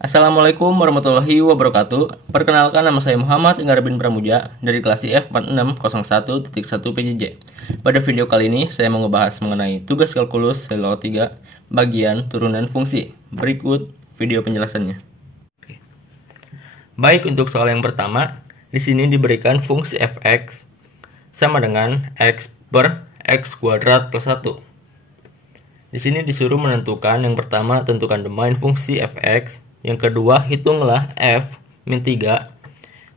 Assalamualaikum warahmatullahi wabarakatuh. Perkenalkan, nama saya Muhammad Inggar bin Pramuja dari kelas IF 4601.1 PJJ. Pada video kali ini saya mau ngebahas mengenai tugas kalkulus selo 3 bagian turunan fungsi. Berikut video penjelasannya. Baik, untuk soal yang pertama, di sini diberikan fungsi fx sama dengan x per x kuadrat plus 1. Di sini disuruh menentukan, yang pertama tentukan domain fungsi fx. Yang kedua, hitunglah f min 3,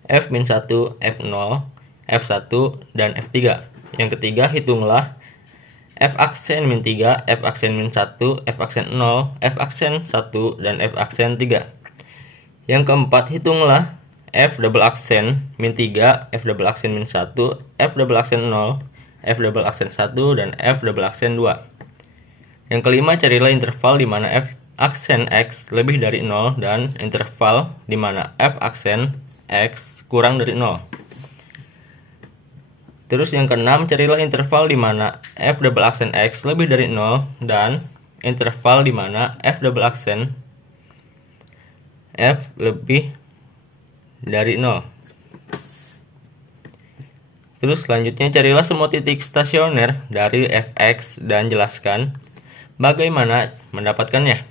f min 1, f0, f1, dan f3. Yang ketiga, hitunglah f aksen min 3, f aksen min 1, f aksen 0, f aksen 1, dan f aksen 3. Yang keempat, hitunglah f double aksen min 3, f double aksen min 1, f double aksen 0, f double aksen 1, dan f double aksen 2. Yang kelima, carilah interval di mana f aksen x lebih dari 0 dan interval di mana f aksen x kurang dari 0. Terus yang keenam, carilah interval di mana f double aksen x lebih dari 0 dan interval di mana f double aksen f lebih dari 0. Terus selanjutnya, carilah semua titik stasioner dari fx dan jelaskan bagaimana mendapatkannya.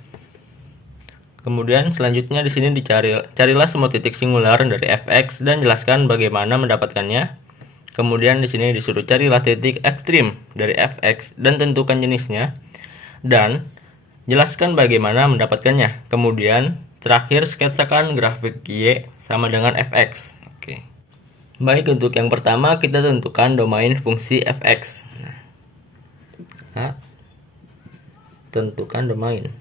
Kemudian selanjutnya di sini carilah semua titik singular dari fx dan jelaskan bagaimana mendapatkannya. Kemudian di sini disuruh carilah titik ekstrim dari fx dan tentukan jenisnya dan jelaskan bagaimana mendapatkannya. Kemudian terakhir, sketsakan grafik y sama dengan fx. Oke. Baik, untuk yang pertama kita tentukan domain fungsi fx. Nah, tentukan domain.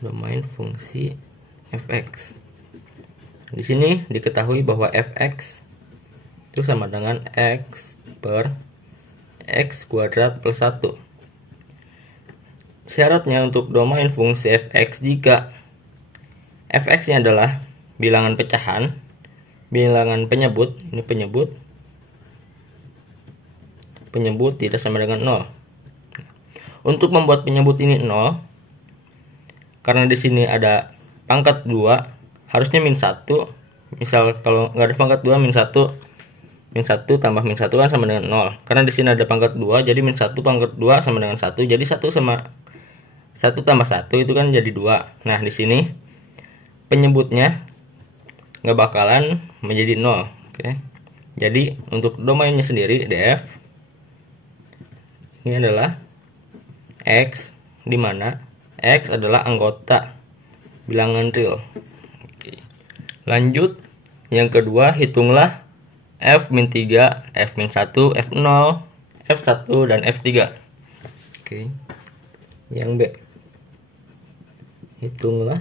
Domain fungsi fx. Di sini diketahui bahwa fx itu sama dengan x per x kuadrat plus 1. Syaratnya untuk domain fungsi fx, jika fx-nya adalah bilangan pecahan, bilangan penyebut, ini penyebut tidak sama dengan 0. Untuk membuat penyebut ini 0, karena di sini ada pangkat 2, harusnya min 1. Misal kalau nggak ada pangkat 2, min 1 tambah min 1 kan sama dengan 0. Karena di sini ada pangkat 2, jadi min 1 pangkat 2 sama dengan 1. Jadi 1 sama 1 tambah 1 itu kan jadi 2. Nah, di sini penyebutnya nggak bakalan menjadi 0. Oke. Jadi untuk domainnya sendiri df ini adalah x, di mana x adalah anggota bilangan real. Oke. Lanjut, yang kedua, hitunglah f min 3, f min 1, f0, f1, dan f3. Oke. Yang B, hitunglah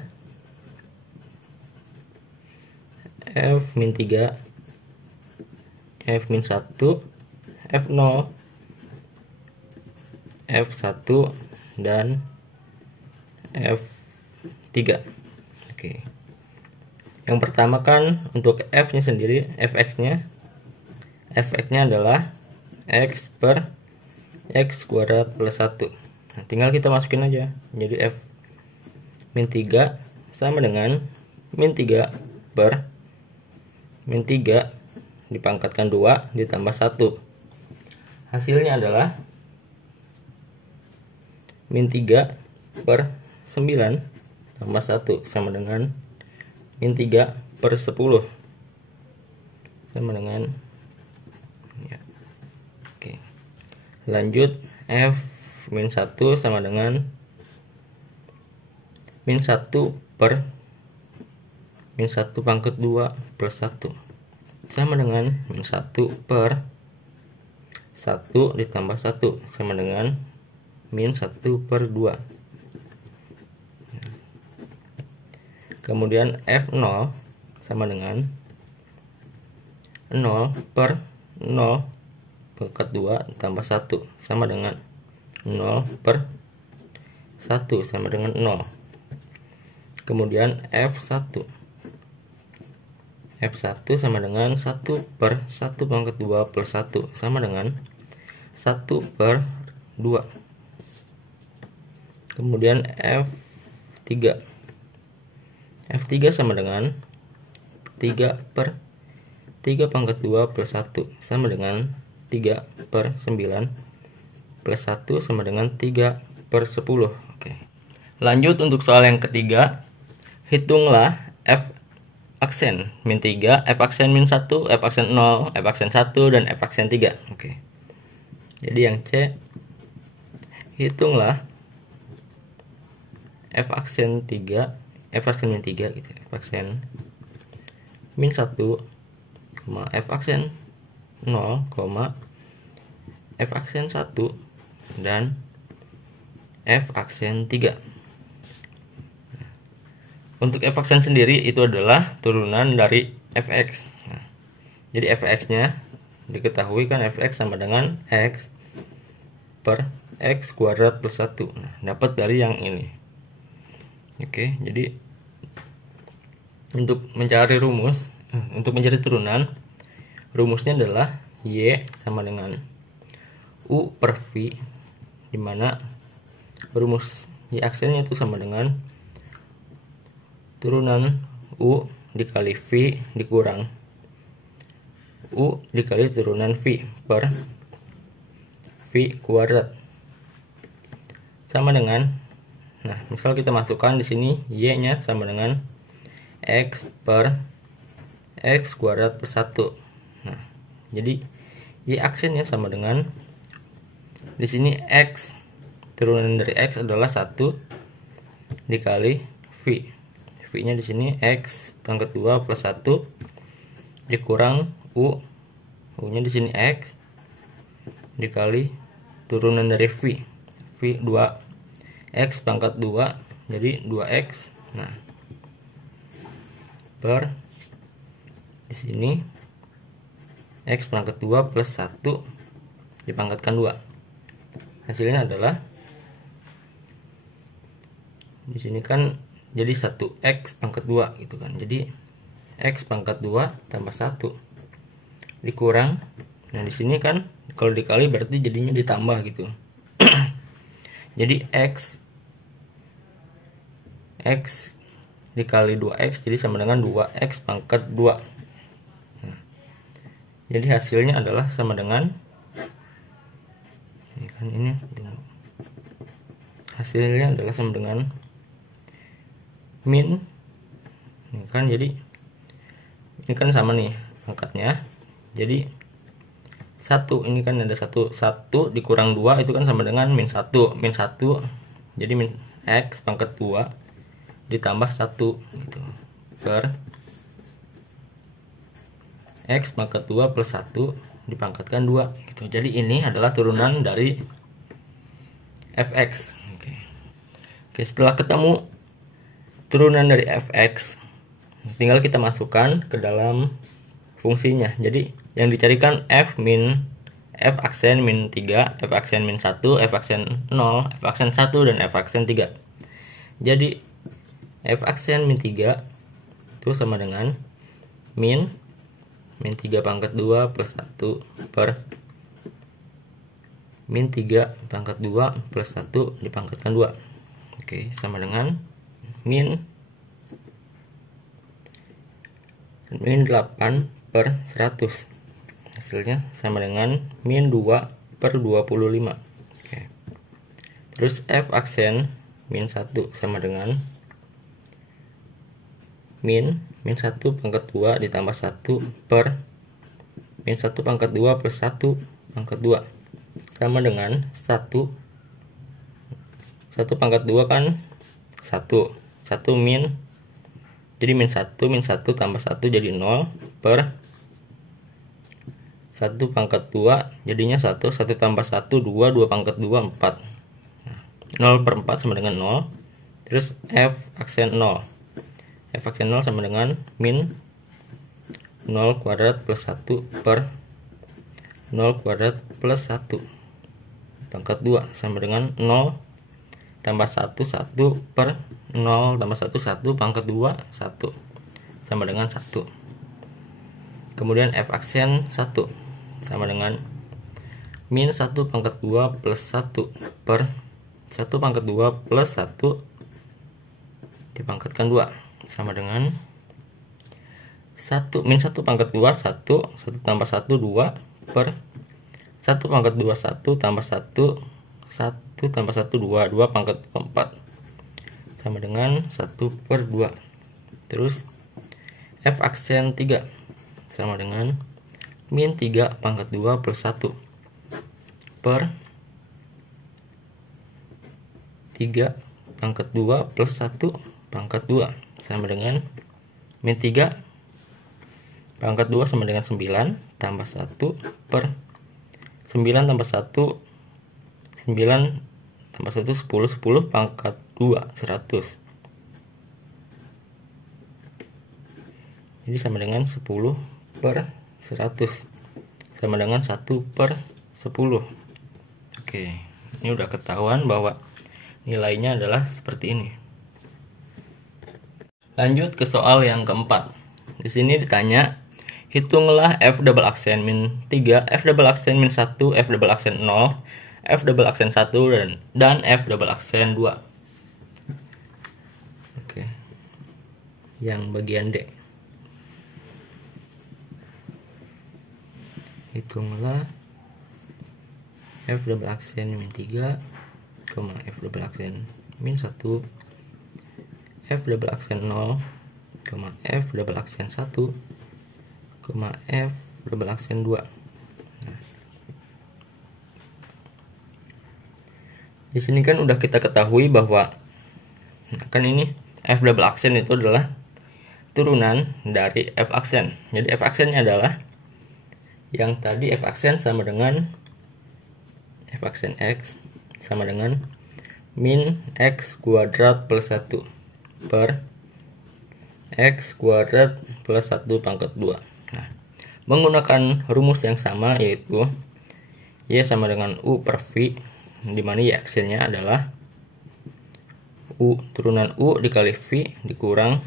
f min 3, f min 1, f0, f1, dan f3. Oke. Yang pertama kan untuk f-nya sendiri, fx-nya adalah x per x kuadrat plus 1. Nah, tinggal kita masukin aja. Jadi f min 3 sama dengan min 3 per min 3 dipangkatkan 2 ditambah 1. Hasilnya adalah min 3 per 9 tambah 1 sama dengan min 3 per 10 sama dengan ya. Oke. Lanjut, f min 1 sama dengan min 1 per min 1 pangkat 2 plus 1 sama dengan min 1 per 1 ditambah 1 sama dengan min 1 per 2. Kemudian f0 sama dengan 0 per 0 pangkat 2 tambah 1 sama dengan 0 per 1 sama dengan 0. Kemudian f1 sama dengan 1 per 1 pangkat 2 plus 1 sama dengan 1 per 2. Kemudian F3. F3 sama dengan 3 per 3 pangkat 2 plus 1 sama dengan 3 per 9 plus 1 sama dengan 3 per 10. Oke. Lanjut untuk soal yang ketiga. Hitunglah F aksen min 3, F aksen min 1, F aksen 0, F aksen 1, dan F aksen 3. Oke. Jadi yang C, hitunglah F aksen 3, F aksen min 3 gitu, F aksen min 1, F aksen 0, F aksen 1, dan F aksen 3. Untuk F aksen sendiri itu adalah turunan dari Fx. Nah, jadi Fx-nya diketahui kan, Fx sama dengan X per X kuadrat plus 1. Nah, dapat dari yang ini. Oke, jadi untuk mencari turunan, rumusnya adalah Y sama dengan U per V, dimana rumus Y aksennya itu sama dengan turunan U dikali V dikurang U dikali turunan V per V kuadrat sama dengan, nah misal kita masukkan di sini Y nya sama dengan X per X kuadrat per 1. Nah, jadi Y aksennya sama dengan, di sini X, turunan dari X adalah 1 dikali V. V nya di sini X pangkat 2 plus 1 dikurang U nya di sini X dikali turunan dari V 2 X pangkat 2 jadi 2X. Nah, per di sini X pangkat 2 plus 1 dipangkatkan 2. Hasilnya adalah di sini kan jadi 1X pangkat 2 gitu kan. Jadi X pangkat 2 tambah 1 dikurang. Nah, di sini kan kalau dikali berarti jadinya ditambah gitu. Jadi X dikali 2X jadi sama dengan 2X pangkat 2. Nah, jadi hasilnya adalah sama dengan ini hasilnya adalah sama dengan min ini kan, jadi ini kan sama nih pangkatnya, jadi 1 ini kan ada 1 dikurang 2 itu kan sama dengan min 1 jadi min X pangkat 2 ditambah 1 gitu per X pangkat 2 plus 1 dipangkatkan 2 gitu. Jadi ini adalah turunan dari Fx. Oke, setelah ketemu turunan dari Fx, tinggal kita masukkan ke dalam fungsinya. Jadi yang dicarikan F aksen min 3, F aksen min 1, F aksen 0, F aksen 1, dan F aksen 3. Jadi F aksen min 3 itu sama dengan min 3 pangkat 2 plus 1 per min 3 pangkat 2 plus 1 dipangkatkan 2. Oke, sama dengan min 8 per 100. Hasilnya sama dengan min 2 per 25. Oke. Terus F aksen min 1 sama dengan min 1 pangkat 2 ditambah 1 per min 1 pangkat 2 plus 1 pangkat 2 sama dengan 1 pangkat 2 kan 1 min, jadi min 1 tambah 1 jadi 0 per 1 pangkat 2 jadinya 1 tambah 1 2 pangkat 2 4. Nah, 0 per 4 sama dengan 0. Terus F aksen 0 sama dengan min 0 kuadrat plus 1 per 0 kuadrat plus 1 pangkat 2 sama dengan 0 tambah 1 per 0 tambah 1 pangkat 2 1 sama dengan 1. Kemudian F aksen 1 sama dengan min 1 pangkat 2 plus 1 per 1 pangkat 2 plus 1 dipangkatkan 2 sama dengan 1 min 1 pangkat 2 1 1 tambah 1 2 per 1 pangkat 2 1 tambah 1 1 tambah 1 2 2 pangkat 4 sama dengan 1 per 2. Terus f aksen 3 sama dengan min 3 pangkat 2 plus 1 per 3 pangkat 2 plus 1 pangkat 2 sama dengan min 3 pangkat 2 sama dengan 9 tambah 1 per 9 tambah 1 9 tambah 1 10 10 pangkat 2 100. Jadi sama dengan 10 per 100 sama dengan 1 per 10. Oke, ini udah ketahuan bahwa nilainya adalah seperti ini. Lanjut ke soal yang keempat. Di sini ditanya, hitunglah f double aksen min 3, f double aksen min 1, f double aksen 0, f double aksen 1 dan f double aksen 2. Oke. Yang bagian D. Hitunglah f double aksen min 3, f double aksen min 1, f double aksen 0, f double aksen 1, f double aksen 2. Nah, di sini kan udah kita ketahui bahwa kan ini f double aksen itu adalah turunan dari f aksen. Jadi f aksennya adalah yang tadi f aksen sama dengan f aksen x sama dengan min x kuadrat plus 1 per x kuadrat plus 1 pangkat 2. Nah, menggunakan rumus yang sama, yaitu y sama dengan u per v, di mana y aksennya adalah u turunan u dikali v dikurang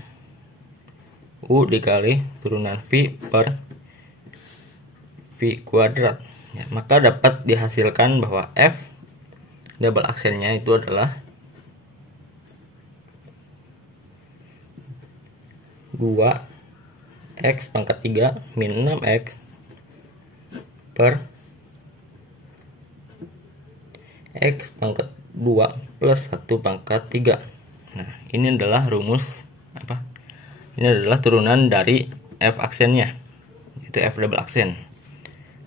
u dikali turunan v per v kuadrat. Ya, maka dapat dihasilkan bahwa f double aksennya itu adalah 2x pangkat 3 min 6x per x pangkat 2 plus 1 pangkat 3. Nah, ini adalah rumus apa? Ini adalah turunan dari f aksennya, itu f double aksen.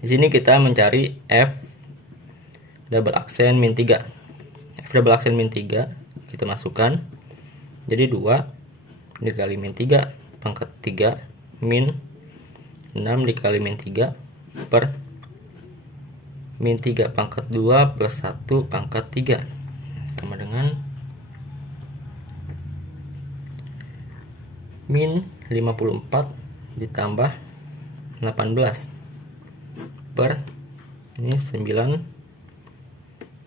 Di sini kita mencari f double aksen min 3. F double aksen min 3 kita masukkan. Jadi 2 dikali min 3 pangkat 3 min 6 dikali min 3 per min 3 pangkat 2 plus 1 pangkat 3 sama dengan min 54 ditambah 18 per ini 9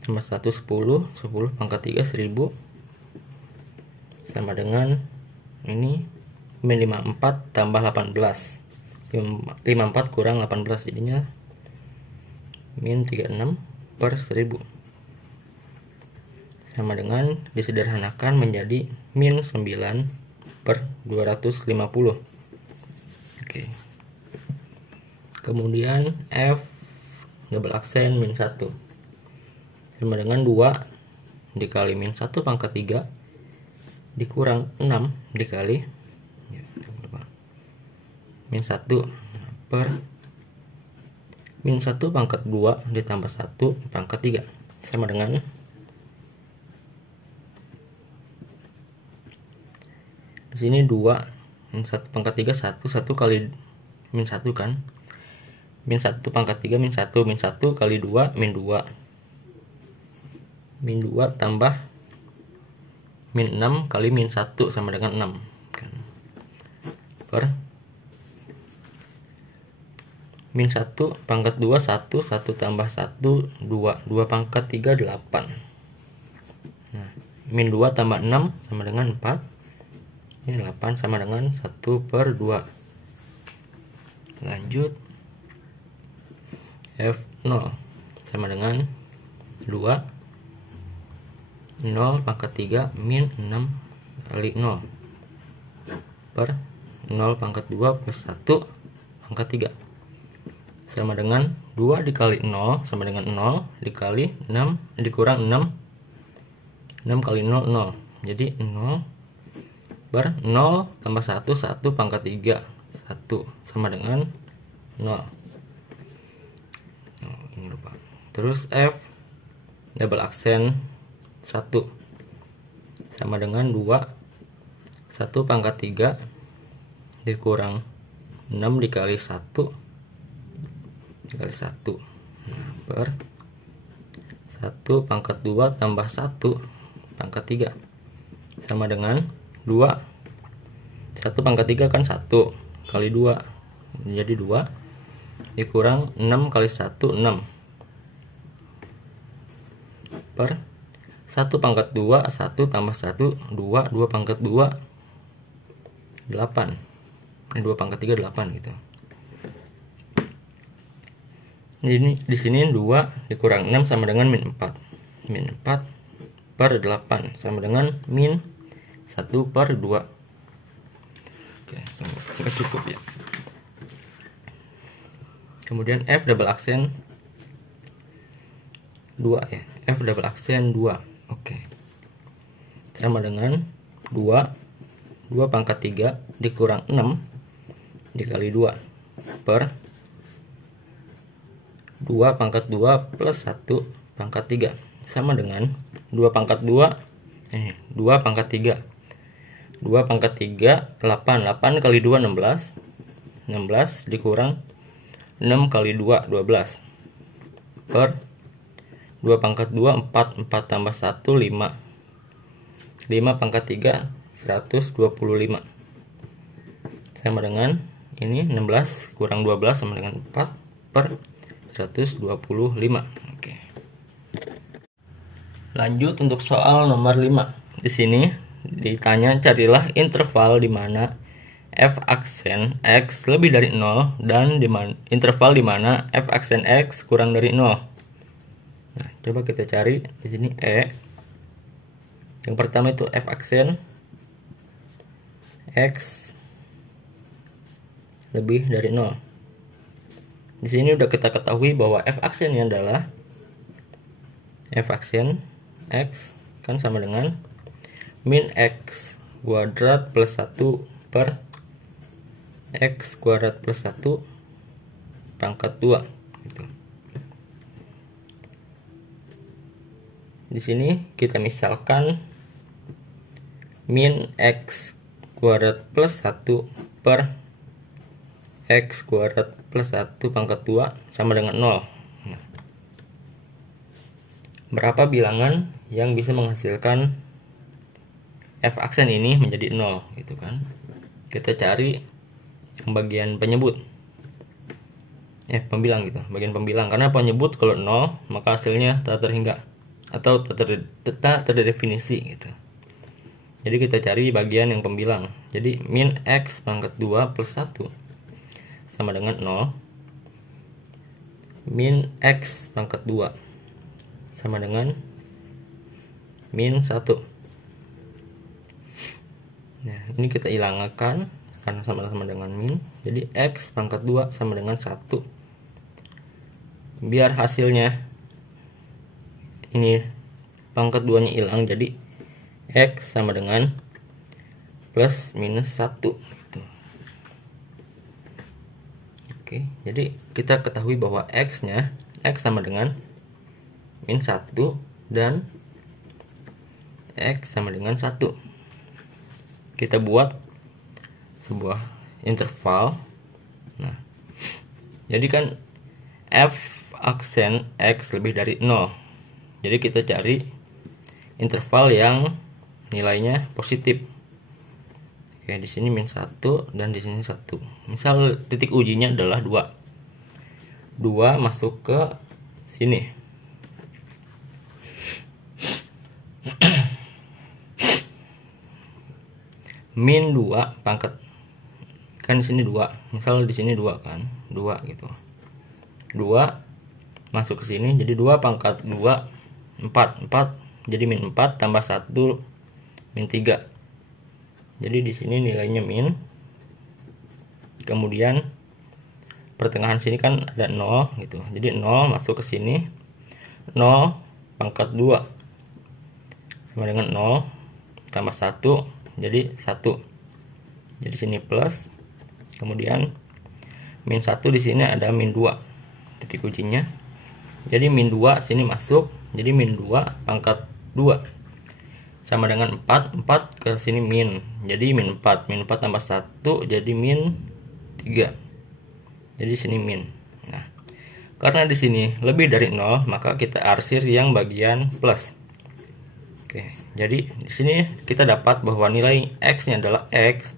tambah 1 10 10 pangkat 3 1000 sama dengan ini min 54 tambah 18 54 kurang 18 jadinya min 36 per 1000 sama dengan disederhanakan menjadi min 9 per 250. Oke. Kemudian f double aksen min 1 sama dengan 2 dikali min 1 pangkat 3 dikurang 6 dikali min 1 per min 1 pangkat 2 ditambah 1 pangkat 3 sama dengan di sini 2 min 1 pangkat 3 1 kali min 1 kan, min 1 pangkat 3 min 1 kali 2 min 2 tambah min 6 kali min 1 sama dengan 6 kan, per min 1 pangkat 2 1 tambah 1 2 pangkat 3 8. Nah, min 2 tambah 6 sama dengan 4. Ini 8 sama dengan 1 per 2. Lanjut, F0 sama dengan 2 0 pangkat 3 min 6 kali 0 per 0 pangkat 2 plus 1 pangkat 3 sama dengan 2 dikali 0 sama dengan 0 dikali 6 dikurang 6 kali 0 0. Jadi 0 per 0 tambah 1 1 pangkat 3 1 sama dengan 0. Ini lupa. Terus F double aksen 1 sama dengan 2 1 pangkat 3 dikurang 6 dikali 1 dikali 1 per 1 pangkat 2 tambah 1 pangkat 3 sama dengan 2 1 pangkat 3 kan 1 kali 2 jadi 2 dikurang 6 kali 1 6 per 1 pangkat 2 1 tambah 1 2 2 pangkat 2 8 ini 2 pangkat 3 8 gitu. Ini di sini 2 dikurang 6 sama dengan min 4. Min 4 per 8 sama dengan min 1 per 2. Oke, enggak cukup ya. Kemudian F double aksen 2 ya. F double aksen 2. Oke. Sama dengan 2 pangkat 3 dikurang 6 dikali 2 per 2 pangkat 2 plus 1 pangkat 3 sama dengan 2 pangkat 2 2 pangkat 3 2 pangkat 3 8 8 kali 2 16 16 dikurang 6 kali 2 12 per 2 pangkat 2 4 4 tambah 1 5 5 pangkat 3 125 sama dengan ini 16 kurang 12 sama dengan 4 per 125. Oke. Lanjut untuk soal nomor 5. Di sini ditanya carilah interval di mana f aksen x lebih dari 0 dan interval di mana f aksen x kurang dari 0. Nah, coba kita cari di sini E. Yang pertama itu f aksen x lebih dari 0. Di sini udah kita ketahui bahwa f aksennya adalah f aksen x kan sama dengan min x kuadrat plus 1 per x kuadrat plus 1 pangkat 2 gitu. Di sini kita misalkan min x kuadrat plus 1 per x kuadrat plus 1 pangkat 2 sama dengan 0. Nah, berapa bilangan yang bisa menghasilkan f aksen ini menjadi 0 gitu kan. Kita cari yang bagian penyebut pembilang gitu, bagian pembilang, karena penyebut kalau 0 maka hasilnya tak terhingga atau tak terdefinisi gitu. Jadi kita cari bagian yang pembilang. Jadi min x pangkat 2 plus 1 sama dengan 0 min x pangkat 2 sama dengan min 1. Nah, ini kita hilangkan karena sama-sama dengan min. Jadi x pangkat 2 sama dengan 1. Biar hasilnya ini pangkat 2 nya hilang, jadi x sama dengan plus minus 1 gitu. Oke, jadi kita ketahui bahwa x sama dengan min 1 dan x sama dengan 1. Kita buat sebuah interval. Nah, jadi kan f aksen x lebih dari 0. Jadi kita cari interval yang nilainya positif. Oke, di sini min 1 dan di sini 1. Misal titik ujinya adalah 2. 2 masuk ke sini. Min 2 pangkat, kan di sini 2. Misal di sini 2 kan, 2 gitu. 2 masuk ke sini, jadi 2 pangkat 2 4. 4 jadi min 4 tambah 1 min 3. Jadi di sini nilainya min. Kemudian pertengahan sini kan ada 0 gitu. Jadi 0 masuk ke sini. 0 pangkat 2 sama dengan 0 tambah 1 jadi 1. Jadi sini plus. Kemudian min 1 di sini ada min 2 titik ujinya. Jadi min 2 sini masuk. Jadi min 2 pangkat 2 sama dengan 4. 4 ke sini min. Jadi min 4. Min 4 tambah 1 jadi min 3. Jadi sini min. Nah, karena di sini lebih dari 0, maka kita arsir yang bagian plus. Oke, jadi di sini kita dapat bahwa nilai x-nya adalah x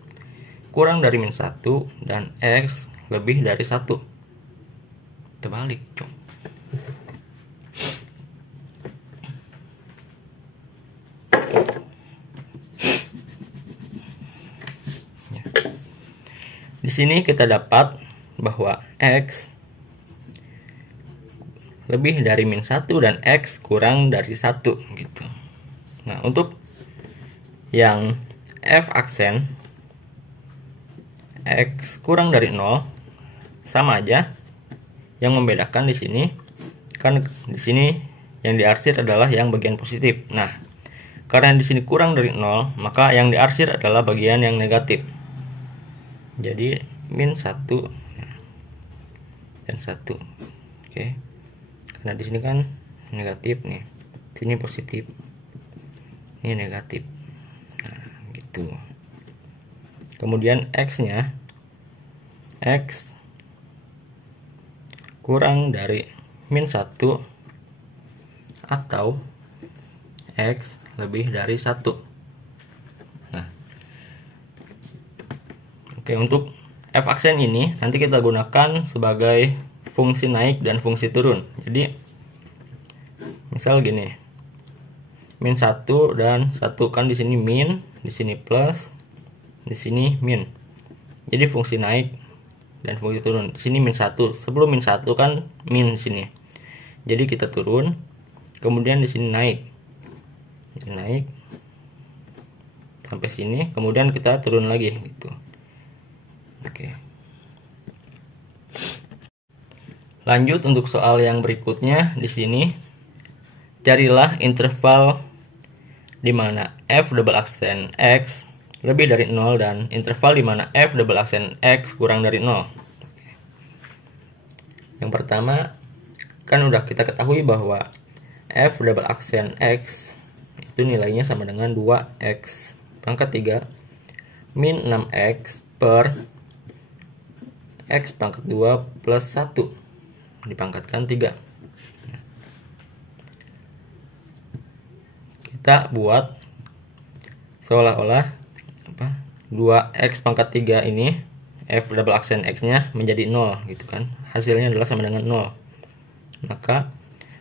kurang dari min 1 dan x lebih dari 1. Terbalik, cok. Di sini kita dapat bahwa x lebih dari min 1 dan x kurang dari 1 gitu. Nah, untuk yang f aksen x kurang dari 0 sama aja. Yang membedakan di sini kan di sini yang diarsir adalah yang bagian positif. Nah, karena di sini kurang dari 0, maka yang diarsir adalah bagian yang negatif. Jadi min 1 dan 1. Oke. Karena di sini kan negatif nih. Sini positif. Ini negatif. Nah, gitu. Kemudian x-nya x kurang dari min 1 atau x lebih dari 1. Nah, oke, untuk f aksen ini nanti kita gunakan sebagai fungsi naik dan fungsi turun. Jadi misal gini, min 1 dan 1 kan di sini min, di sini plus, di sini min. Jadi fungsi naik dan fungsi turun. Di sini min 1. Sebelum min 1 kan min di sini. Jadi kita turun, kemudian di sini naik. Jadi naik sampai sini, kemudian kita turun lagi gitu. Oke. Lanjut untuk soal yang berikutnya di sini. Carilah interval di mana f double aksen x lebih dari 0 dan interval di mana f double aksen x kurang dari 0. Yang pertama kan udah kita ketahui bahwa f double aksen x itu nilainya sama dengan 2x pangkat 3 min 6x per x pangkat 2 plus 1 dipangkatkan 3. Kita buat seolah-olah 2x pangkat 3 ini f double aksen x nya menjadi 0 gitu kan. Hasilnya adalah sama dengan 0. Maka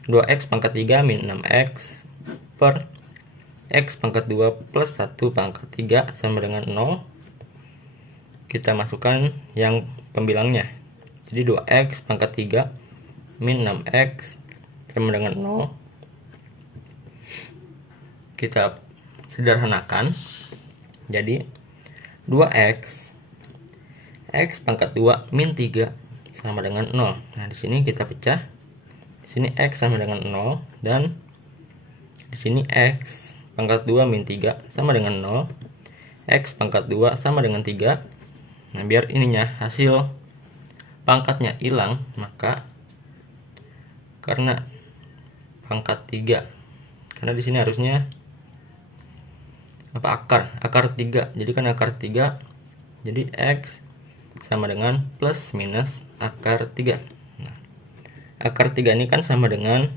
2x pangkat 3 min 6x per x pangkat 2 plus 1 pangkat 3 sama dengan 0. Kita masukkan yang pembilangnya. Jadi 2x pangkat 3 min 6x sama dengan 0. Kita sederhanakan. Jadi 2x x pangkat 2 min 3 sama dengan 0. Nah, di sini kita pecah. Di sini x sama dengan 0 dan di sini x pangkat 2 min 3 sama dengan 0. X pangkat 2 sama dengan 3. Nah, biar ininya hasil pangkatnya hilang, maka karena pangkat 3. Karena di sini harusnya akar 3. Jadi kan akar 3. Jadi x sama dengan plus minus akar 3. Nah, akar 3 ini kan sama dengan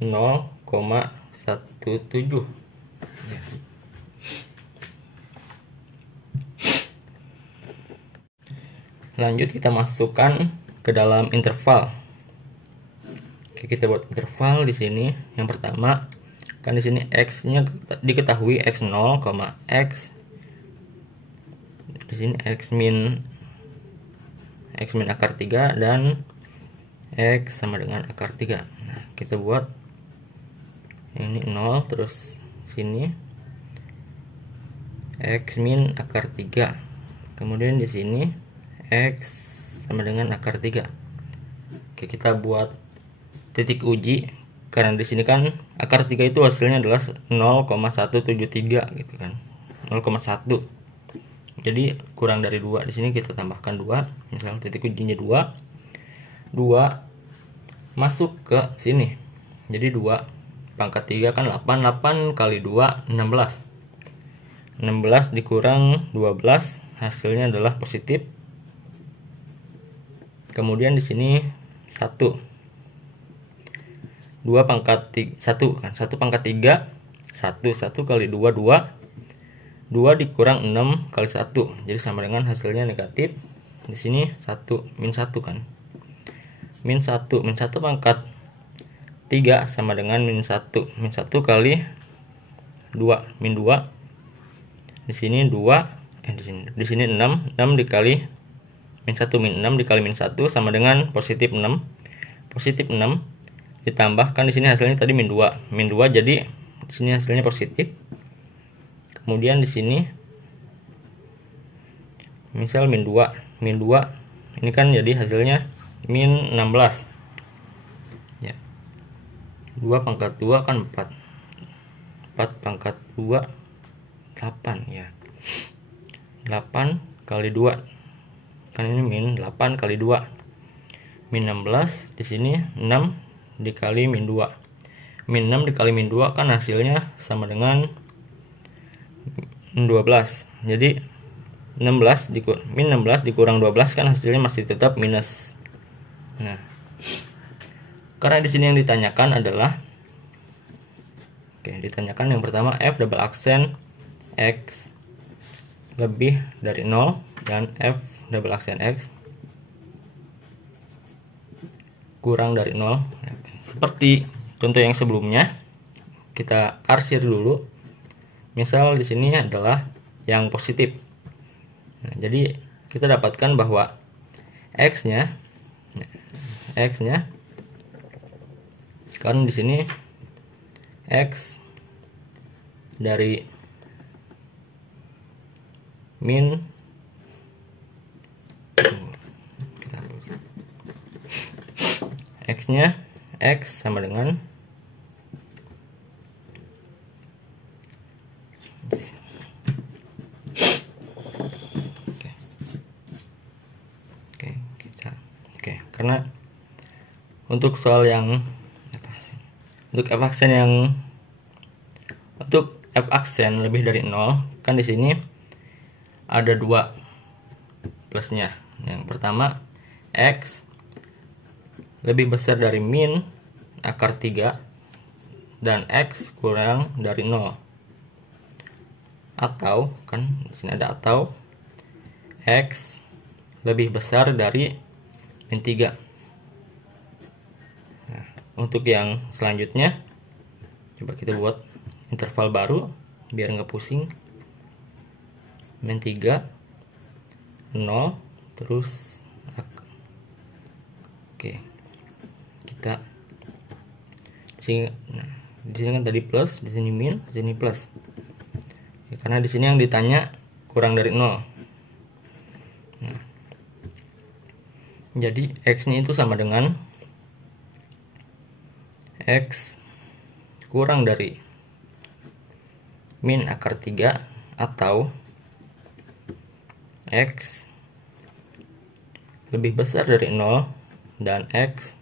0,17. Ya. Lanjut kita masukkan ke dalam interval. Oke, kita buat interval di sini. Yang pertama kan di sini x-nya diketahui x0, x di sini x min akar 3 dan x sama dengan akar 3. Nah, kita buat Ini 0, terus sini X min akar 3. Kemudian di sini X sama dengan akar 3. Oke, kita buat titik uji. Karena di sini kan akar 3 itu hasilnya adalah 0,173 gitu kan. 0,1. Jadi kurang dari 2. Di sini kita tambahkan 2. Misalnya titik ujinya 2. 2 masuk ke sini. Jadi 2 pangkat 3 kan 8. 8 kali 2 16. 16 dikurang 12 hasilnya adalah positif. Kemudian di sini 1. 2 pangkat 1 kan, 1 pangkat 3 1 kali 2 2 dikurang 6 kali 1, jadi sama dengan hasilnya negatif. Di sini 1 min 1 kan, min 1 pangkat 3 sama dengan min 1 kali 2 min 2. Di sini 2 di sini 6 dikali min 1 min 6 dikali min 1 sama dengan positif 6 ditambahkan di sini hasilnya tadi min 2 jadi di sini hasilnya positif. Kemudian di sini misal min 2 ini kan jadi hasilnya min 16 ya. 2 pangkat 2 kan 4 pangkat 2 8 ya. 8 kali 2 kan ini min 8 kali 2 min 16. Di sini 6 dikali min 2. Min 6 dikali min 2 kan hasilnya sama dengan 12. Jadi min 16 dikurang 12 kan hasilnya masih tetap minus. Nah, karena di sini yang ditanyakan adalah ditanyakan yang pertama f double aksen x lebih dari 0 dan f double aksen x kurang dari 0. Seperti contoh yang sebelumnya, kita arsir dulu. Misal di sini adalah yang positif. Nah, jadi kita dapatkan bahwa x-nya kan di sini x dari min x-nya x sama dengan karena untuk soal yang untuk f aksen lebih dari 0 kan di sini ada 2 plusnya. Yang pertama x lebih besar dari min akar 3 dan x kurang dari 0. Atau kan di sini ada atau x lebih besar dari min 3. Nah, untuk yang selanjutnya coba kita buat interval baru biar nggak pusing. Min 3 0 terus kita nah, di sini kan tadi plus, di sini min, di sini plus. Karena di sini yang ditanya kurang dari 0. Nah, jadi x-nya itu sama dengan x kurang dari min akar 3 atau x lebih besar dari 0 dan x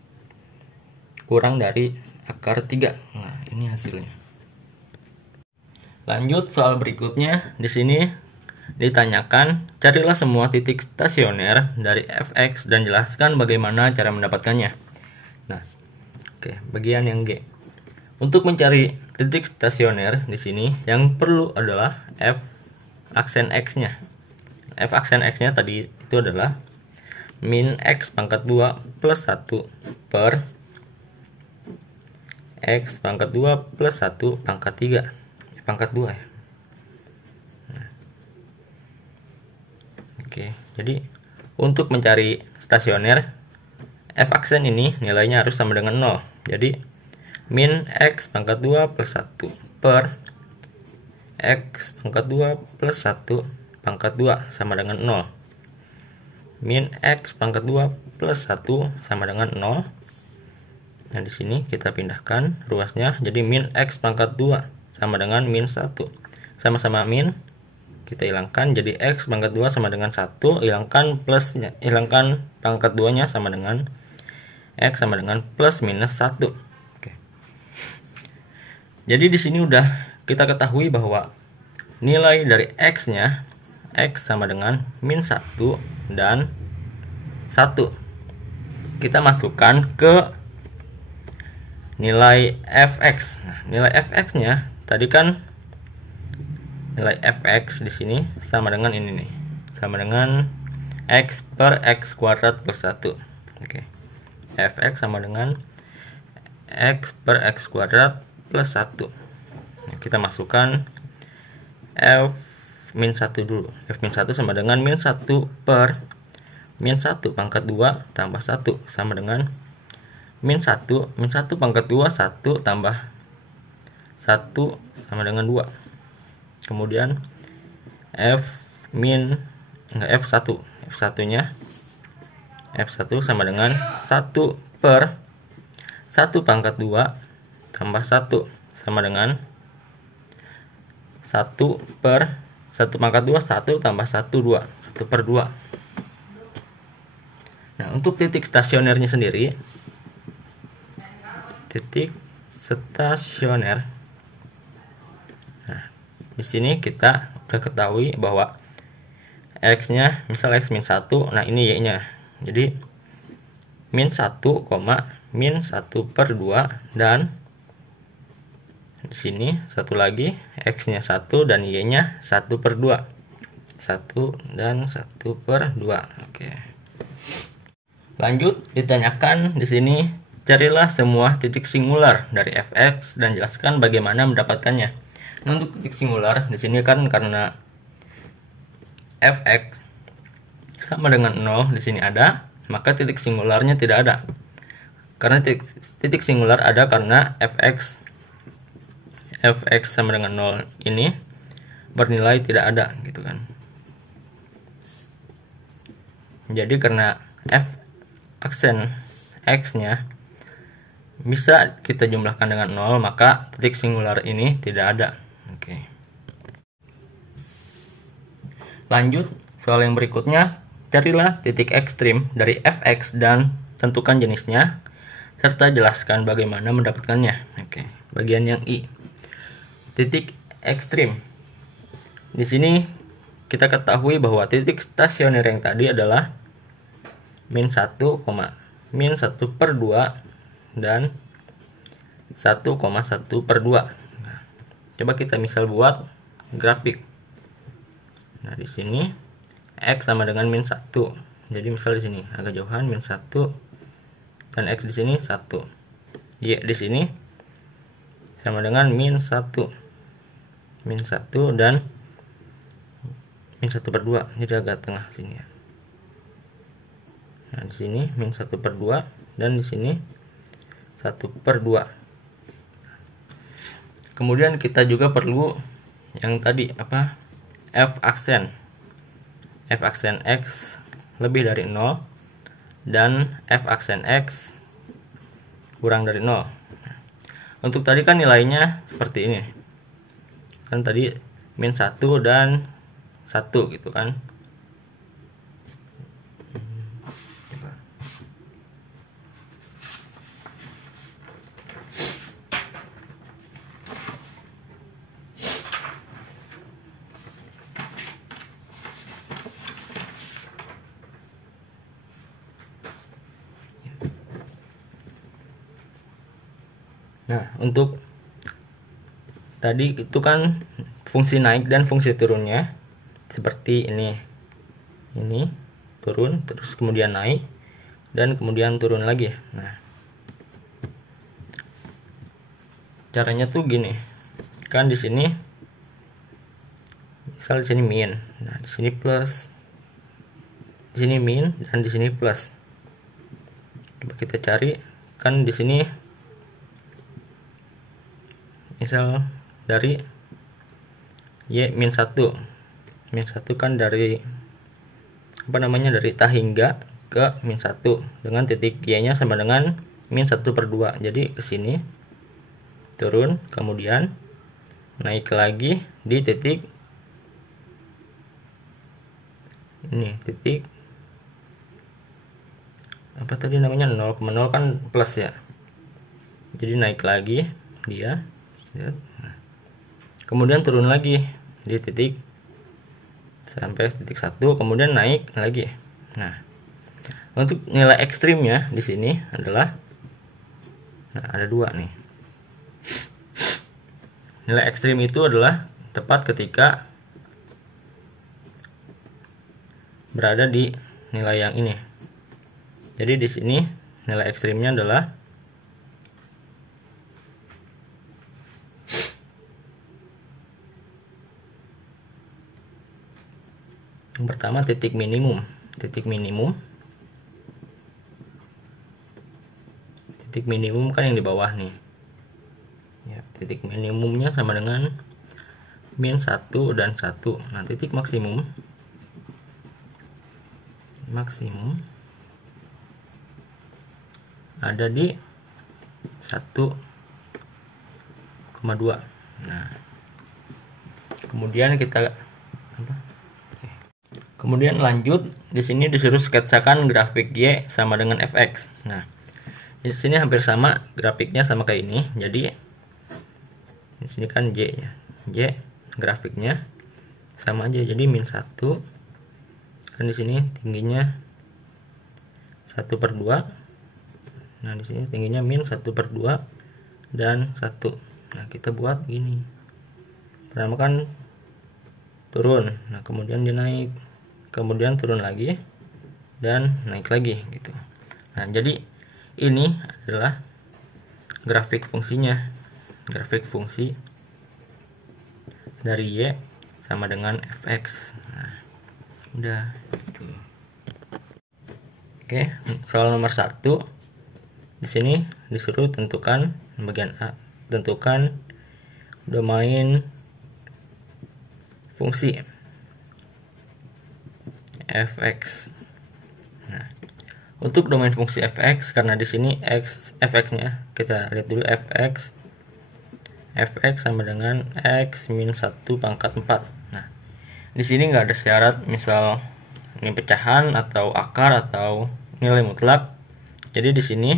kurang dari akar 3. Nah, ini hasilnya. Lanjut soal berikutnya. Di sini ditanyakan, carilah semua titik stasioner dari fx dan jelaskan bagaimana cara mendapatkannya. Nah, bagian yang G. Untuk mencari titik stasioner di sini yang perlu adalah f aksen x-nya. F aksen x-nya tadi itu adalah min x pangkat 2 plus 1 per x pangkat 2 plus 1 pangkat 3 pangkat 2 ya. Nah, jadi untuk mencari stasioner f aksen ini nilainya harus sama dengan 0. Jadi min x pangkat 2 plus 1 per x pangkat 2 plus 1 pangkat 2 sama dengan 0. Min x pangkat 2 plus 1 sama dengan 0. Nah, di sini kita pindahkan ruasnya jadi min x pangkat 2 sama dengan min 1. Sama-sama min, kita hilangkan jadi x pangkat 2 sama dengan 1, hilangkan plusnya, hilangkan pangkat 2-nya sama dengan x sama dengan plus minus 1. Oke. Jadi di sini udah kita ketahui bahwa nilai dari x-nya x sama dengan min 1 dan 1. Kita masukkan ke nilai fx. Nah, nilai fx-nya tadi kan nilai fx di sini sama dengan ini nih. Sama dengan x per x kuadrat plus 1. Oke. Fx sama dengan x per x kuadrat plus 1. Nah, kita masukkan f min 1 dulu. F min 1 sama dengan min 1 per min 1 pangkat 2 tambah 1 sama dengan min 1 pangkat 2 1 tambah 1 sama dengan 2. Kemudian f1 nya f1 sama dengan 1 per 1 pangkat 2 tambah 1 sama dengan 1 per 1 pangkat 2 1 tambah 1 2 1 per 2. Nah, untuk titik stasionernya sendiri, titik stasioner. Nah, di sini kita udah ketahui bahwa x-nya misal x min 1, nah ini y-nya. Jadi min 1, min 1 per 2 dan di sini satu lagi x-nya 1 dan y-nya 1 per 2. 1 dan 1 per 2. Oke. Lanjut, ditanyakan di sini, carilah semua titik singular dari fx dan jelaskan bagaimana mendapatkannya. Nah, untuk titik singular di sini kan karena fx sama dengan 0 di sini ada, maka titik singularnya tidak ada. Karena titik singular ada karena fx sama dengan 0 ini bernilai tidak ada gitu kan. Jadi karena f aksen x-nya bisa kita jumlahkan dengan 0, maka titik singular ini tidak ada. Oke. Lanjut, soal yang berikutnya, carilah titik ekstrim dari fx dan tentukan jenisnya serta jelaskan bagaimana mendapatkannya. Oke, bagian yang I. Titik ekstrim. Di sini kita ketahui bahwa titik stasioner yang tadi adalah min 1, min 1 per 2 dan 1,1 per 2. Nah, coba kita misal buat grafik. Nah, di sini x sama dengan min 1. Jadi misal di sini agak jauhan min 1 dan x di sini 1. Y di sini sama dengan min 1. Min 1 dan min 1 per 2. Jadi agak tengah sini ya. Nah, di sini min 1 per 2 dan di sini 1 per 2. Kemudian kita juga perlu yang tadi apa? F aksen x lebih dari 0 dan f aksen x kurang dari 0. Untuk tadi kan nilainya seperti ini. Kan tadi min 1 dan 1 gitu kan. Nah, untuk tadi itu kan fungsi naik dan fungsi turunnya seperti ini. Ini turun, terus kemudian naik dan kemudian turun lagi. Nah, caranya tuh gini. Kan di sini misal di sini min. Nah, di sini plus. Di sini min dan di sini plus. Coba kita cari, kan di sini misal dari Y min 1. Min 1 kan dari dari ta hingga ke min 1 dengan titik Y nya sama dengan min 1/2. Jadi ke sini turun, kemudian naik lagi di titik ini, titik apa tadi namanya, 0,0 kan plus ya, jadi naik lagi dia, kemudian turun lagi di titik sampai titik 1, kemudian naik lagi. Nah, untuk nilai ekstrimnya di sini adalah, ada dua nih. Nilai ekstrim itu adalah tepat ketika berada di nilai yang ini. Jadi di sini nilai ekstrimnya adalah yang pertama titik minimum. Titik minimum kan yang di bawah nih. Ya, titik minimumnya sama dengan min 1 dan 1. Nah, titik maksimum ada di 1,2. Nah, kemudian lanjut, di sini disuruh sketsakan grafik Y sama dengan fx. Nah, di sini hampir sama grafiknya, sama kayak ini. Jadi di sini kan Y ya. Y grafiknya sama aja, jadi min 1. Kan di sini tingginya 1/2. Nah, di sini tingginya min 1/2 dan 1. Nah, kita buat gini. Pertama kan turun, nah kemudian dia naik, kemudian turun lagi dan naik lagi gitu. Nah, jadi ini adalah grafik fungsinya. Grafik fungsi dari Y sama dengan fx. Nah, udah gitu. Oke, soal nomor 1. Di sini disuruh tentukan bagian A, tentukan domain fungsi fx. Nah, untuk domain fungsi fx, karena di sini fx-nya kita lihat dulu, fx sama dengan x min 1 pangkat 4. Nah, di sini nggak ada syarat misal ini pecahan atau akar atau nilai mutlak. Jadi di sini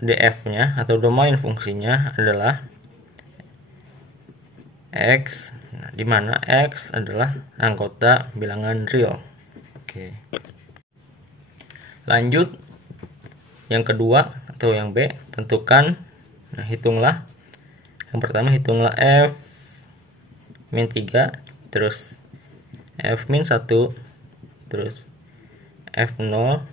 df-nya atau domain fungsinya adalah x, nah, di mana x adalah anggota bilangan real. Oke. Lanjut yang kedua atau yang B, tentukan. Nah, hitunglah. Yang pertama hitunglah f min 3, terus f min 1, terus f0,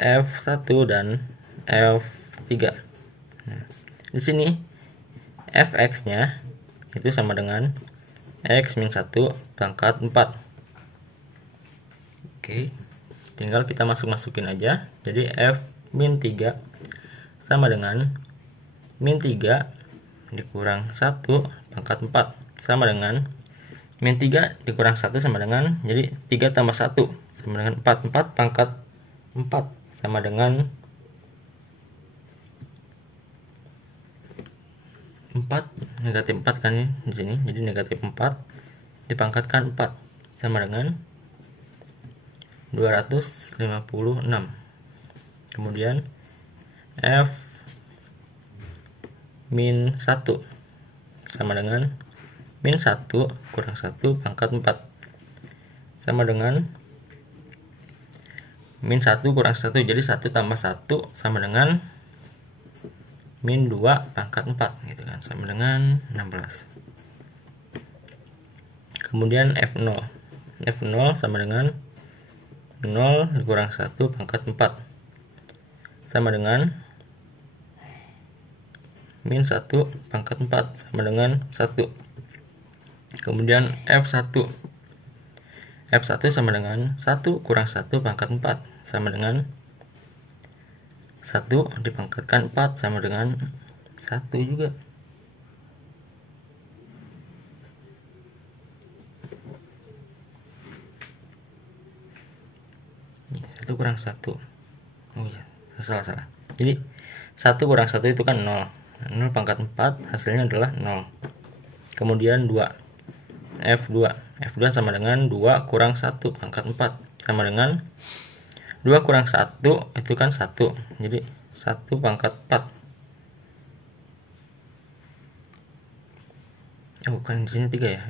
F1 dan F3. Nah, di sini fx-nya itu sama dengan x min 1 pangkat 4. Oke, tinggal kita masukin aja. Jadi f min 3 sama dengan min 3 dikurang 1 pangkat 4 sama dengan min 3 dikurang 1 sama dengan, jadi 3 tambah 1 sama dengan 4. 4 pangkat 4 sama dengan 4, negatif 4 kan ya di sini. Jadi negatif 4 dipangkatkan 4 sama dengan 256. Kemudian f min 1 sama dengan min 1 kurang 1 pangkat 4 sama dengan min 1 kurang 1, jadi 1 tambah 1 sama dengan min 2 pangkat 4 gitu kan, sama dengan 16. Kemudian f0 sama dengan 0 dikurang 1 pangkat 4 sama dengan min 1 pangkat 4 sama dengan 1. Kemudian f1 sama dengan 1 kurang 1 pangkat 4 sama dengan 1 dipangkatkan 4 sama dengan 1 juga. Ini 1 kurang 1. Oh iya, salah. Jadi 1 kurang 1 itu kan 0. 0 pangkat 4 hasilnya adalah 0. Kemudian 2. F2. F2 sama dengan 2 kurang 1 pangkat 4 sama dengan 2 kurang 1 itu kan 1. Jadi 1 pangkat 4. Oh, kan di sini 3 ya.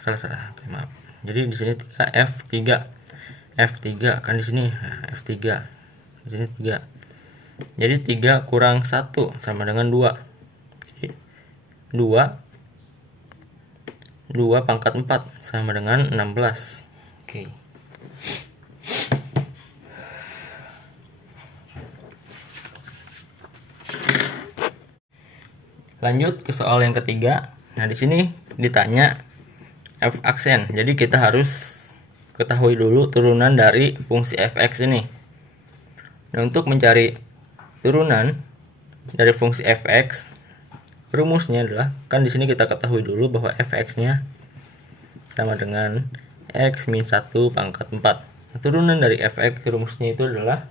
Salah. Oke, maaf. Jadi di sini 3 F3 kan di sini F3. Di sini 3. Jadi 3 kurang 1 sama dengan 2. Jadi 2 pangkat 4 sama dengan 16. Oke. Lanjut ke soal yang ketiga. Nah, di sini ditanya f aksen. Jadi kita harus ketahui dulu turunan dari fungsi fx ini. Nah, untuk mencari turunan dari fungsi fx, rumusnya adalah, kan di sini kita ketahui dulu bahwa fx-nya sama dengan x min 1 pangkat 4. Nah, turunan dari fx rumusnya itu adalah,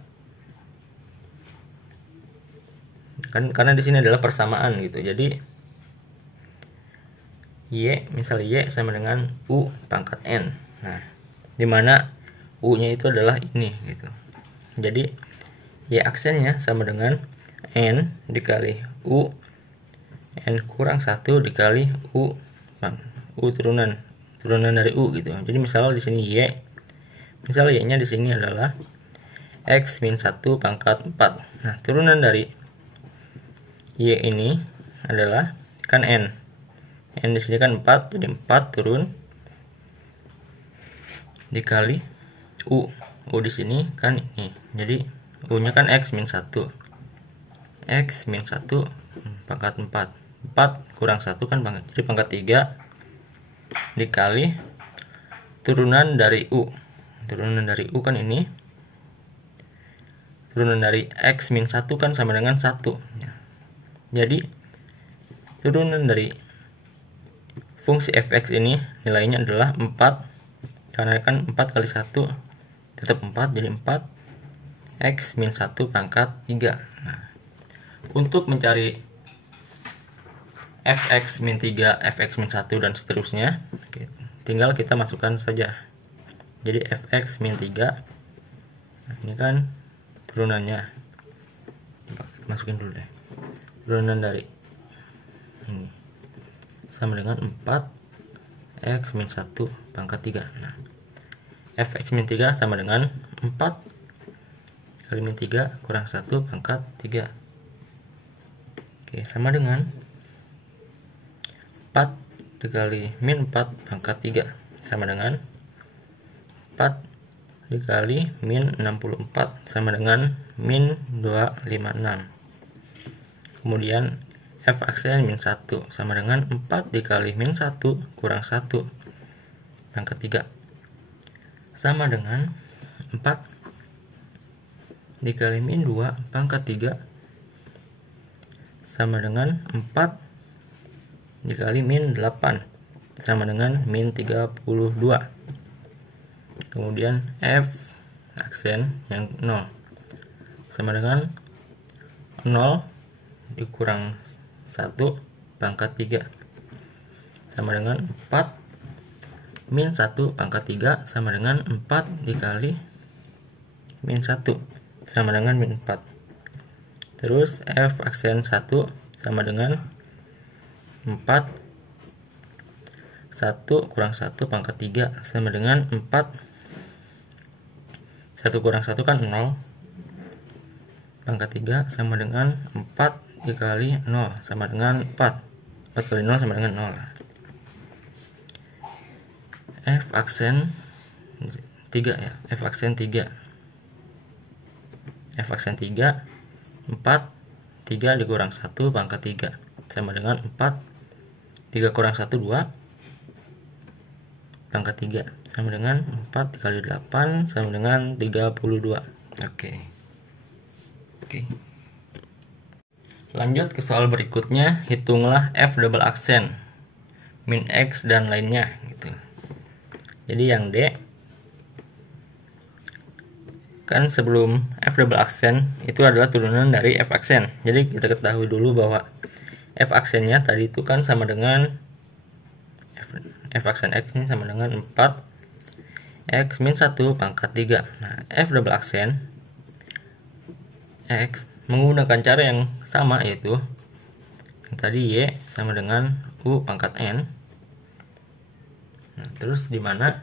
kan karena di sini adalah persamaan gitu. Jadi misal y sama dengan u pangkat n. Nah, dimana u-nya itu adalah ini gitu. Jadi y aksennya sama dengan n dikali u, n kurang 1 dikali u turunan dari u gitu. Jadi misal di sini misal y-nya di sini adalah x min 1 pangkat 4. Nah, turunan dari y ini adalah kan n di sini kan 4, jadi 4 turun dikali u di sini kan ini. Jadi u-nya kan x min 1 pangkat 4 kurang 1 kan pangkat, jadi pangkat 3 dikali turunan dari u kan ini, turunan dari x min 1 kan sama dengan 1. Jadi turunan dari fungsi fx ini nilainya adalah 4, karena kan 4 kali 1 tetap 4, jadi 4 x min 1 pangkat 3. Nah, untuk mencari fx min 3, fx min 1 dan seterusnya, tinggal kita masukkan saja. Jadi fx min 3, nah, ini kan turunannya, masukin dulu deh. Turunan dari ini sama dengan 4 x min 1 pangkat 3. Nah, fx min 3 sama dengan 4 kali min 3 kurang 1 pangkat 3. Oke, sama dengan 4 dikali min 4 pangkat 3 sama dengan 4 dikali min 64 sama dengan min 256. Kemudian f aksen min 1 sama dengan 4 dikali min 1 kurang 1 pangkat 3 sama dengan 4 dikali min 2 pangkat 3 sama dengan 4 dikali min 8 sama dengan min 32. Kemudian f aksen yang 0 sama dengan 0 dikurang 1 pangkat 3 sama dengan 4 min 1 pangkat 3 sama dengan 4 dikali min 1 sama dengan min 4. Terus f aksen 1 sama dengan 4 1 kurang 1 pangkat 3 sama dengan 4. 1 kurang 1 kan 0 pangkat 3 sama dengan 4 dikali 0 sama dengan 4 kali 0 sama dengan 0. F aksen 3 ya, F aksen 3 4 3 dikurang 1 pangkat 3 sama dengan 4 3 kurang 1 2 pangkat 3 sama dengan 4 dikali 8 sama dengan 32. Oke. Lanjut ke soal berikutnya, hitunglah f double aksen, min x dan lainnya gitu. Jadi yang D kan sebelum f double aksen itu adalah turunan dari f aksen. Jadi kita ketahui dulu bahwa f aksennya tadi itu kan sama dengan f aksen x ini sama dengan 4 x min 1 pangkat 3. Nah, f double aksen x menggunakan cara yang sama, yaitu yang tadi y sama dengan u pangkat n. Nah, terus di mana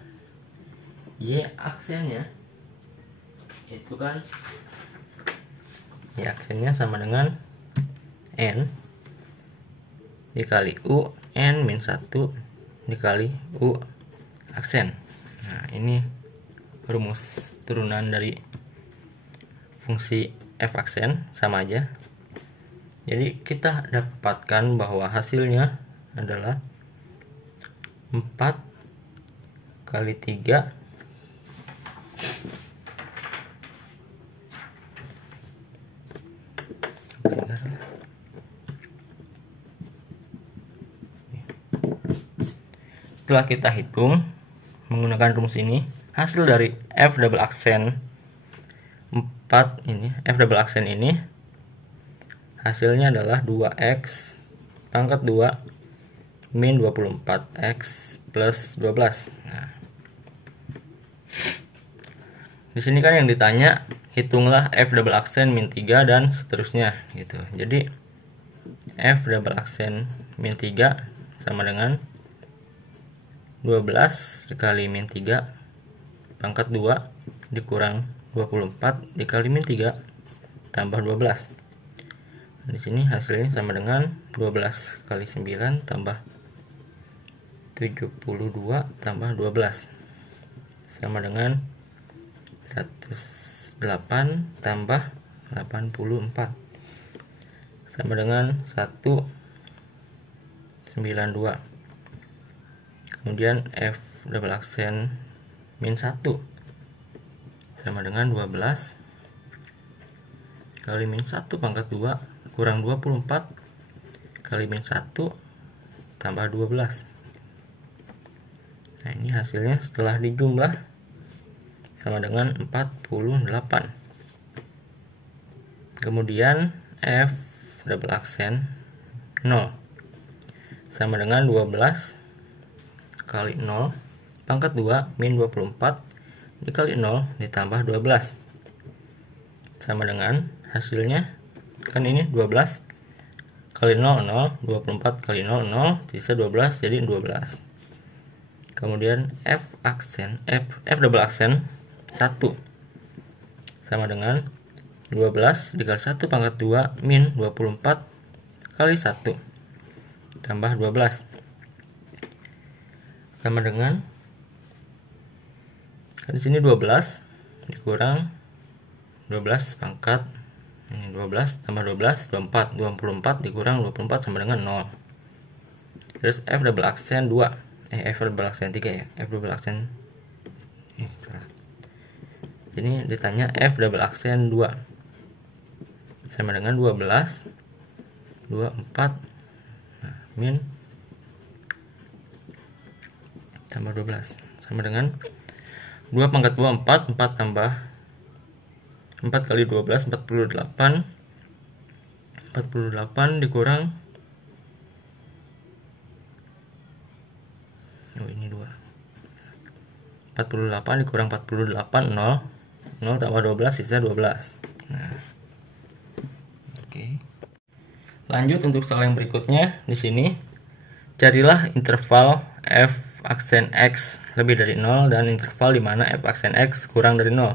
y aksennya itu kan y aksennya sama dengan n dikali u n min 1 dikali u aksen. Nah, ini rumus turunan dari fungsi f aksen sama aja. Jadi kita dapatkan bahwa hasilnya adalah 4 kali 3 setelah kita hitung menggunakan rumus ini, hasil dari f double aksen 4 ini, f double aksen ini hasilnya adalah 2x pangkat 2 min 24x plus 12. Nah, di sini kan yang ditanya hitunglah f double aksen min 3 dan seterusnya gitu. Jadi f double aksen min 3 sama dengan 12 dikali min 3 pangkat 2 dikurang 24 dikali min 3 tambah 12. Nah, di sini hasilnya sama dengan 12 kali 9 tambah 72 tambah 12 sama dengan 108 tambah 84 sama dengan 192. Kemudian f double aksen min 1 sama dengan 12 kali min 1 pangkat 2 kurang 24 kali min 1 tambah 12. Nah, ini hasilnya setelah dijumlah sama dengan 48. Kemudian f double aksen 0 sama dengan 12 kali 0 pangkat 2 min 24 dikali 0 ditambah 12 sama dengan hasilnya kan ini 12 kali 0 0, 24 kali 0 0, sisa 12 jadi 12. Kemudian f double aksen 1 sama dengan 12 dikali 1 pangkat 2 min 24 kali 1 tambah 12 sama dengan kan di sini 12 dikurang 12 pangkat ini 12 tambah 12 24 dikurang 24 sama dengan 0. Terus f double aksen 2 f double aksen 3 ya, f double aksen ini ditanya f double aksen 2 sama dengan 12 24 nah, min tambah 12 sama dengan 2 pangkat 2 4 tambah 4 kali 12 48 dikurang ini 2 48 dikurang 48 0 tambah 12 sisa 12. Nah, oke. Lanjut untuk soal yang berikutnya. Di sini carilah interval f aksen x lebih dari 0 dan interval di mana f aksen x kurang dari 0.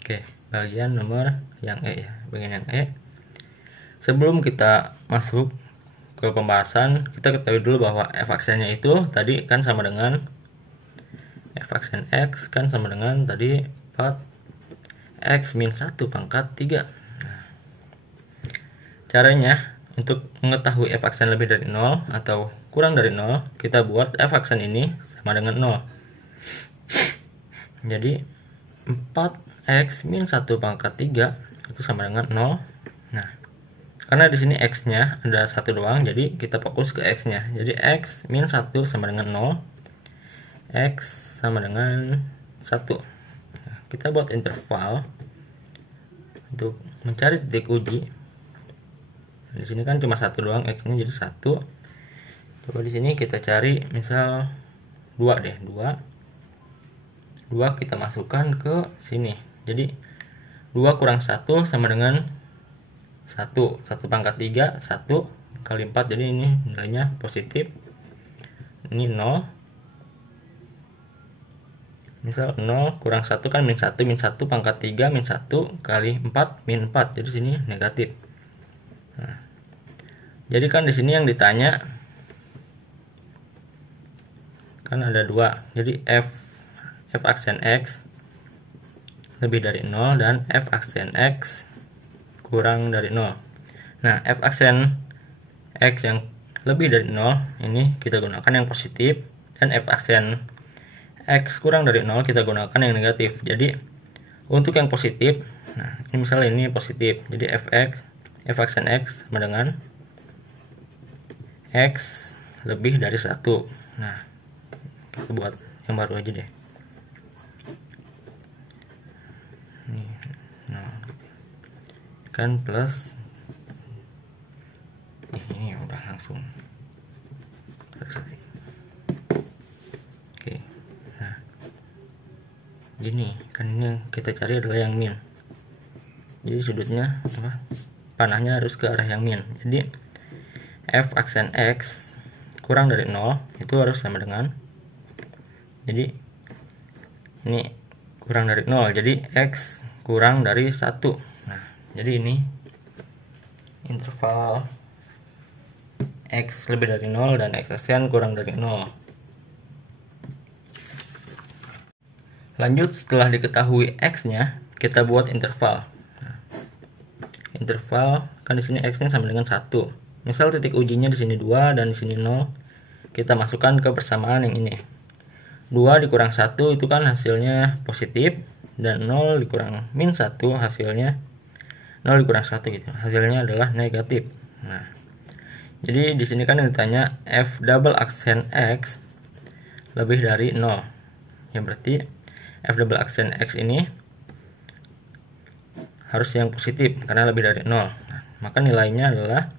Oke, bagian nomor yang E ya, bagian yang E. Sebelum kita masuk ke pembahasan, kita ketahui dulu bahwa f aksennya itu tadi kan sama dengan f aksen x kan sama dengan tadi 4 x min 1 pangkat 3. Nah, caranya untuk mengetahui f aksen lebih dari 0 atau kurang dari 0, kita buat f aksen ini sama dengan 0. Jadi 4x min 1 pangkat 3 itu sama dengan 0. Nah, Karena di sini x-nya ada 1 doang, jadi kita fokus ke x-nya. Jadi x min 1 sama dengan 0, x sama dengan 1. Nah, kita buat interval untuk mencari titik uji. Di sini kan cuma 1 doang, x-nya jadi 1. Coba di sini kita cari misal 2 deh, 2 kita masukkan ke sini. Jadi 2 kurang 1 sama dengan 1 pangkat 3, 1 kali 4, jadi ini nilainya positif. Ini 0. Misal 0 kurang 1 kan min 1, min 1 pangkat 3, min 1 kali 4, min 4, jadi sini negatif. Nah, jadi kan di sini yang ditanya kan ada 2, jadi f aksen x lebih dari 0 dan f aksen x kurang dari 0. Nah, f aksen x yang lebih dari 0 ini kita gunakan yang positif, dan f aksen x kurang dari 0 kita gunakan yang negatif. Jadi untuk yang positif, nah ini misalnya ini positif, jadi f aksen x sama dengan x lebih dari 1. Nah, kita buat yang baru aja deh. Kan plus ini udah langsung. Oke, nah gini kan, ini yang kita cari adalah yang min, jadi sudutnya apa, panahnya harus ke arah yang min. Jadi f aksen x kurang dari 0 itu harus sama dengan, jadi ini kurang dari 0, jadi x kurang dari 1. Jadi ini interval x lebih dari 0 dan x aksen kurang dari 0. Lanjut, setelah diketahui x-nya, kita buat interval. Nah, interval kan di sini x-nya sama dengan 1. Misal titik ujinya di sini 2 dan di sini 0. Kita masukkan ke persamaan yang ini. 2 dikurang 1 itu kan hasilnya positif, dan 0 dikurang min 1 hasilnya 0 dikurang 1 gitu. Hasilnya adalah negatif. Nah, jadi di sini kan ditanya f double aksen x lebih dari 0. Ya berarti f double aksen x ini harus yang positif karena lebih dari 0. Nah, maka nilainya adalah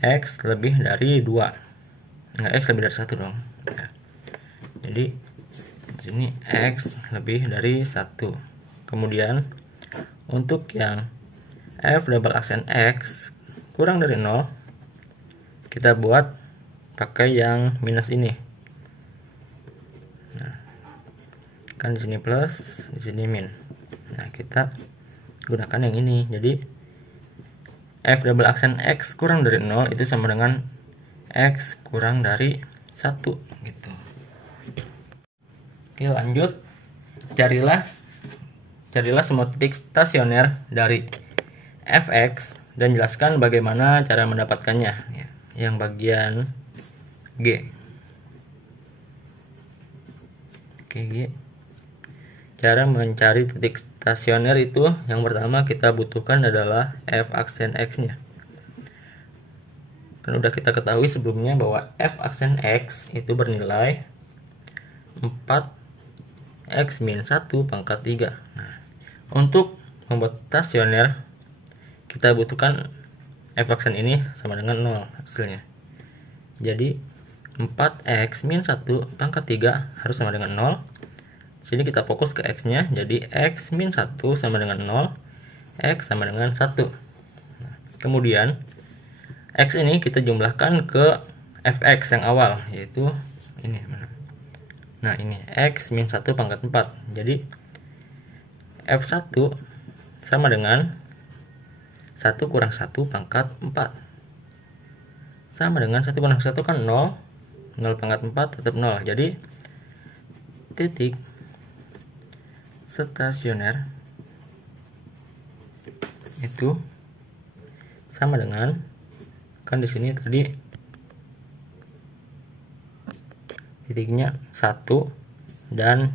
x lebih dari 2. Enggak, x lebih dari 1 dong. Nah, jadi di sini x lebih dari 1. Kemudian untuk yang f double aksen x kurang dari 0 kita buat pakai yang minus ini. Nah, kan di sini plus, di sini min. Nah, kita gunakan yang ini. Jadi f double aksen x kurang dari 0 itu sama dengan x kurang dari 1 gitu. Oke, lanjut. Carilah semua titik stasioner dari fx dan jelaskan bagaimana cara mendapatkannya ya. Yang bagian G. Oke, G. Cara mencari titik stasioner itu yang pertama kita butuhkan adalah f aksen x-nya. Kan udah kita ketahui sebelumnya bahwa f aksen x itu bernilai 4x min 1 pangkat 3. Nah, untuk membuat stasioner kita butuhkan f aksen ini sama dengan 0 hasilnya. Jadi 4x min 1 pangkat 3 harus sama dengan 0. Sini kita fokus ke x-nya, jadi x min 1 sama dengan 0, x sama dengan 1. Nah, kemudian x ini kita jumlahkan ke fx yang awal, yaitu ini. Nah, ini x min 1 pangkat 4. Jadi f1 sama dengan 1 kurang 1 pangkat 4 sama dengan 1 kurang 1 kan 0. 0 pangkat 4 tetap 0. Jadi titik stasioner itu sama dengan, kan di sini tadi titiknya 1 dan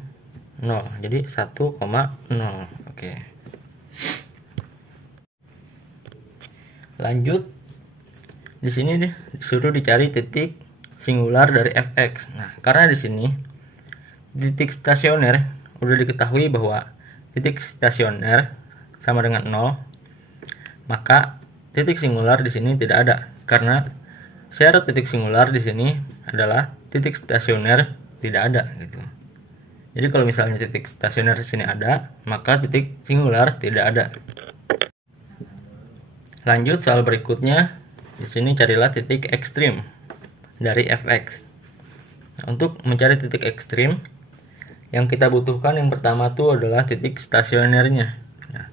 0. Jadi 1,0. Oke. Lanjut, di sini disuruh dicari titik singular dari fx. Nah, karena di sini titik stasioner udah diketahui bahwa titik stasioner sama dengan 0, maka titik singular di sini tidak ada, karena syarat titik singular di sini adalah titik stasioner tidak ada gitu. Jadi kalau misalnya titik stasioner di sini ada, maka titik singular tidak ada. Lanjut soal berikutnya, di sini carilah titik ekstrim dari fx. Nah, untuk mencari titik ekstrim, yang kita butuhkan yang pertama itu adalah titik stasionernya. Nah,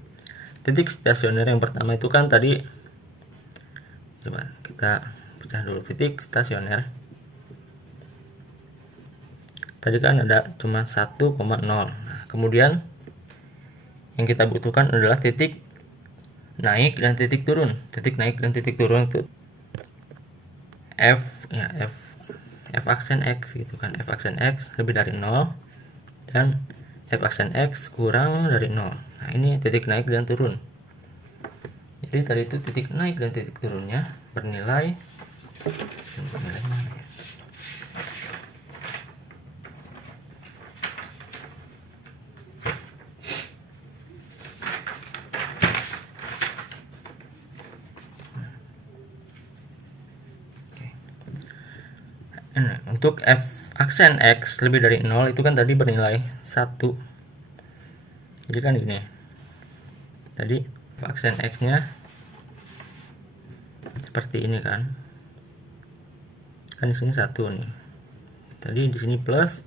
titik stasioner yang pertama itu kan tadi, coba kita pecah dulu titik stasioner. Tadi kan ada cuma 1,0. Nah, kemudian yang kita butuhkan adalah titik naik dan titik turun. Titik naik dan titik turun itu f aksen x gitu kan. F aksen x lebih dari 0 dan f aksen x kurang dari 0. Nah, ini titik naik dan turun. Jadi tadi itu titik naik dan titik turunnya bernilai mana ya? Untuk f aksen x lebih dari 0 itu kan tadi bernilai 1. Jadi kan gini. Tadi f aksen x-nya seperti ini kan. Kan di sini 1 nih. Tadi di sini plus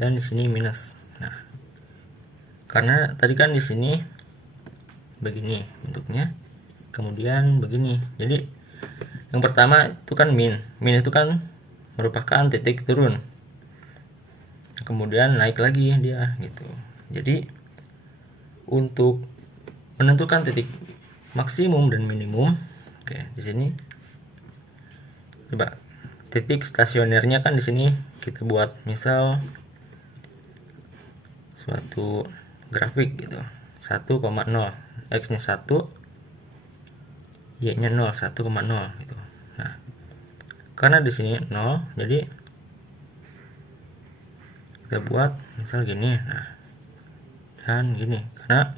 dan di sini minus. Nah, karena tadi kan di sini begini bentuknya. Kemudian begini. Jadi yang pertama itu kan min. Min itu kan merupakan titik turun, kemudian naik lagi dia gitu. Jadi untuk menentukan titik maksimum dan minimum, oke, di sini coba titik stasionernya kan di sini kita buat misal suatu grafik gitu, 1,0, x-nya 1, y-nya 0, 1,0 gitu. Nah, karena di sini 0, jadi kita buat misal gini. Nah, dan gini, karena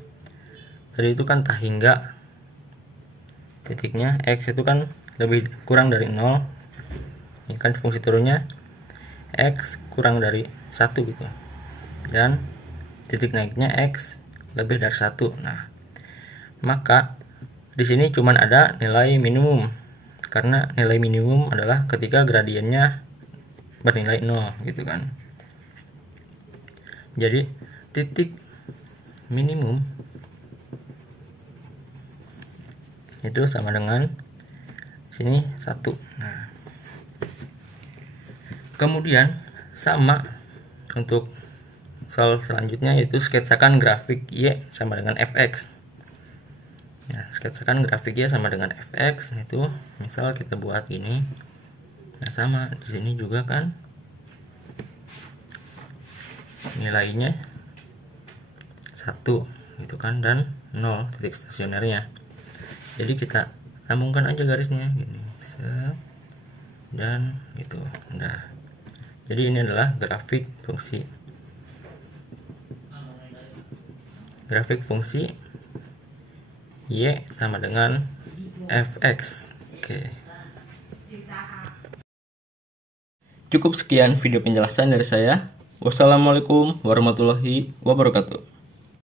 tadi itu kan tak hingga titiknya x itu kan lebih kurang dari 0. Ini kan fungsi turunnya x kurang dari 1 gitu. Dan titik naiknya x lebih dari 1. Nah, maka di sini cuman ada nilai minimum. Karena nilai minimum adalah ketika gradiennya bernilai 0 gitu kan. Jadi titik minimum itu sama dengan sini 1. Nah, kemudian sama untuk soal selanjutnya, yaitu sketsakan grafik y sama dengan fx. Ya, sketsakan grafik y sama dengan fx itu misal kita buat gini. Nah, sama di sini juga kan nilainya 1 gitu kan, dan 0 titik stasionernya. Jadi kita sambungkan aja garisnya gini, dan itu. Nah, jadi ini adalah grafik fungsi y sama dengan fx. Oke. Cukup sekian video penjelasan dari saya. Wassalamualaikum warahmatullahi wabarakatuh.